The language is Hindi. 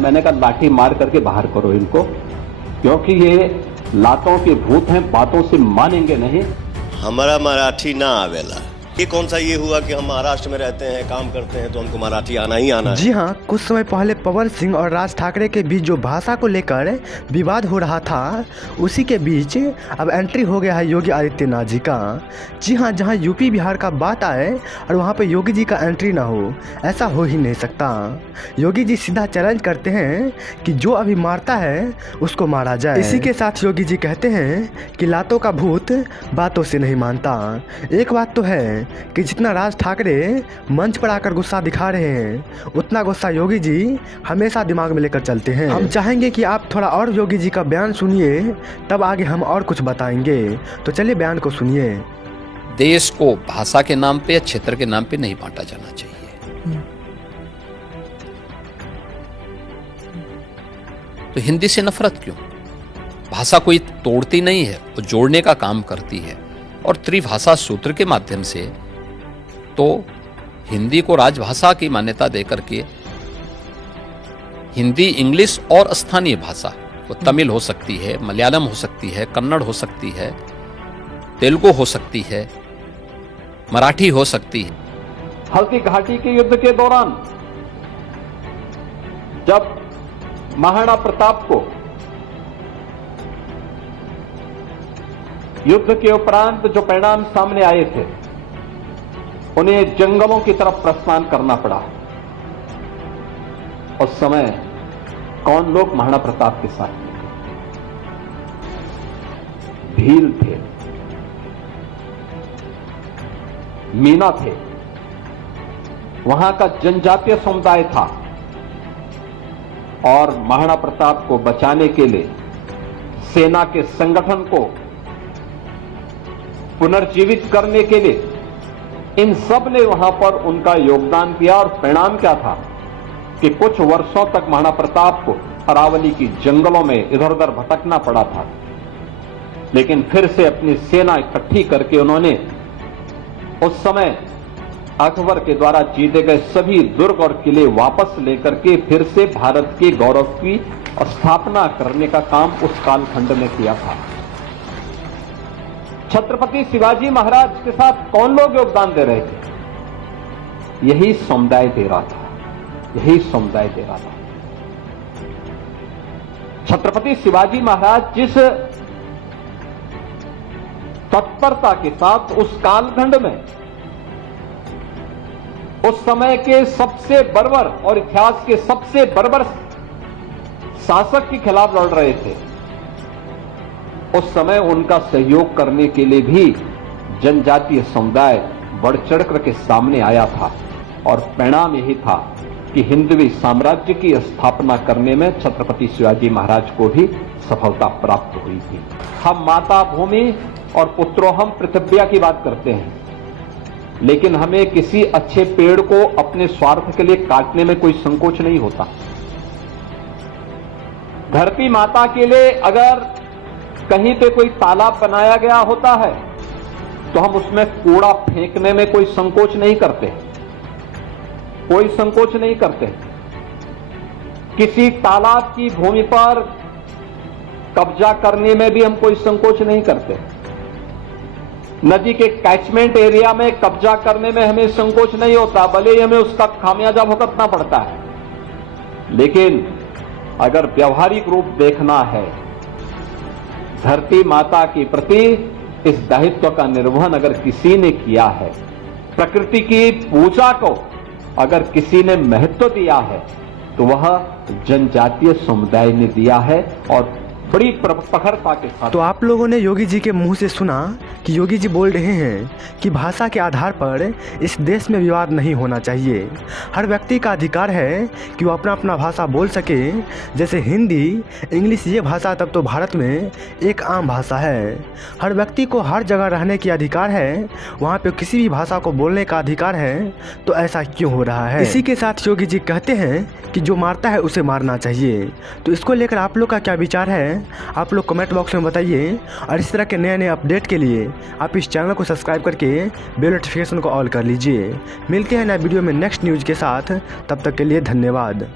मैंने कहा लाठी मार करके बाहर करो इनको, क्योंकि ये लातों के भूत हैं, बातों से मानेंगे नहीं। हमारा मराठी ना आवेला, ये कौन सा ये हुआ कि हम महाराष्ट्र में रहते हैं, काम करते हैं, तो हमको मराठी आना ही आना है। जी हाँ, कुछ समय पहले पवन सिंह और राज ठाकरे के बीच जो भाषा को लेकर विवाद हो रहा था, उसी के बीच अब एंट्री हो गया है योगी आदित्यनाथ जी का। जी हाँ, जहाँ यूपी बिहार का बात आए और वहाँ पे योगी जी का एंट्री ना हो, ऐसा हो ही नहीं सकता। योगी जी सीधा चैलेंज करते हैं कि जो अभी मारता है उसको मारा जाए। इसी के साथ योगी जी कहते हैं कि लातों का भूत बातों से नहीं मानता। एक बात तो है कि जितना राज ठाकरे मंच पर आकर गुस्सा दिखा रहे हैं, उतना गुस्सा योगी जी हमेशा दिमाग में लेकर चलते हैं। हम चाहेंगे कि आप थोड़ा और योगी जी का बयान सुनिए, तब आगे हम और कुछ बताएंगे। तो चलिए बयान को सुनिए। देश को भाषा के नाम पे या क्षेत्र के नाम पे नहीं बांटा जाना चाहिए। तो हिंदी से नफरत क्यों? भाषा कोई तोड़ती नहीं है, वो जोड़ने का काम करती है। और त्रिभाषा सूत्र के माध्यम से तो हिंदी को राजभाषा की मान्यता देकर के हिंदी, इंग्लिश और स्थानीय भाषा, वो तमिल हो सकती है, मलयालम हो सकती है, कन्नड़ हो सकती है, तेलुगु हो सकती है, मराठी हो सकती है। हल्दी घाटी के युद्ध के दौरान जब महाराणा प्रताप को युद्ध के उपरांत जो परिणाम सामने आए थे, उन्हें जंगलों की तरफ प्रस्थान करना पड़ा। उस समय कौन लोग महाराणा प्रताप के साथ थे? भील थे, मीना थे, वहां का जनजातीय समुदाय था। और महाराणा प्रताप को बचाने के लिए सेना के संगठन को पुनर्जीवित करने के लिए इन सब ने वहां पर उनका योगदान दिया। और परिणाम क्या था कि कुछ वर्षों तक महाराणा प्रताप को अरावली की जंगलों में इधर उधर भटकना पड़ा था, लेकिन फिर से अपनी सेना इकट्ठी करके उन्होंने उस समय अकबर के द्वारा जीते गए सभी दुर्ग और किले वापस लेकर के फिर से भारत के गौरव की स्थापना करने का काम उस कालखंड में किया था। छत्रपति शिवाजी महाराज के साथ कौन लोग योगदान दे रहे थे? यही समुदाय दे रहा था, यही समुदाय दे रहा था। छत्रपति शिवाजी महाराज जिस तत्परता के साथ उस कालखंड में उस समय के सबसे बर्बर और इतिहास के सबसे बर्बर शासक के खिलाफ लड़ रहे थे, उस समय उनका सहयोग करने के लिए भी जनजातीय समुदाय बढ़ चढ़ करके सामने आया था। और परिणाम यही था कि हिंदवी साम्राज्य की स्थापना करने में छत्रपति शिवाजी महाराज को भी सफलता प्राप्त हुई थी। हम माता भूमि और पुत्रोहम पृथ्व्या की बात करते हैं, लेकिन हमें किसी अच्छे पेड़ को अपने स्वार्थ के लिए काटने में कोई संकोच नहीं होता। धरती माता के लिए अगर कहीं पे कोई तालाब बनाया गया होता है तो हम उसमें कूड़ा फेंकने में कोई संकोच नहीं करते, कोई संकोच नहीं करते। किसी तालाब की भूमि पर कब्जा करने में भी हम कोई संकोच नहीं करते। नदी के कैचमेंट एरिया में कब्जा करने में हमें संकोच नहीं होता, भले ही हमें उसका खामियाजा भुगतना पड़ता है। लेकिन अगर व्यवहारिक रूप देखना है, धरती माता के प्रति इस दायित्व का निर्वहन अगर किसी ने किया है, प्रकृति की पूजा को अगर किसी ने महत्व दिया है, तो वह जनजातीय समुदाय ने दिया है और बड़ी प्रखरता के साथ। तो आप लोगों ने योगी जी के मुंह से सुना कि योगी जी बोल रहे हैं कि भाषा के आधार पर इस देश में विवाद नहीं होना चाहिए। हर व्यक्ति का अधिकार है कि वो अपना अपना भाषा बोल सके। जैसे हिंदी, इंग्लिश ये भाषा तब तो भारत में एक आम भाषा है। हर व्यक्ति को हर जगह रहने की अधिकार है, वहाँ पे किसी भी भाषा को बोलने का अधिकार है। तो ऐसा क्यों हो रहा है? इसी के साथ योगी जी कहते हैं कि जो मारता है उसे मारना चाहिए। तो इसको लेकर आप लोग का क्या विचार है, आप लोग कमेंट बॉक्स में बताइए। और इस तरह के नए नए अपडेट के लिए आप इस चैनल को सब्सक्राइब करके बेल नोटिफिकेशन को ऑल कर लीजिए। मिलते हैं नए वीडियो में नेक्स्ट न्यूज़ के साथ, तब तक के लिए धन्यवाद।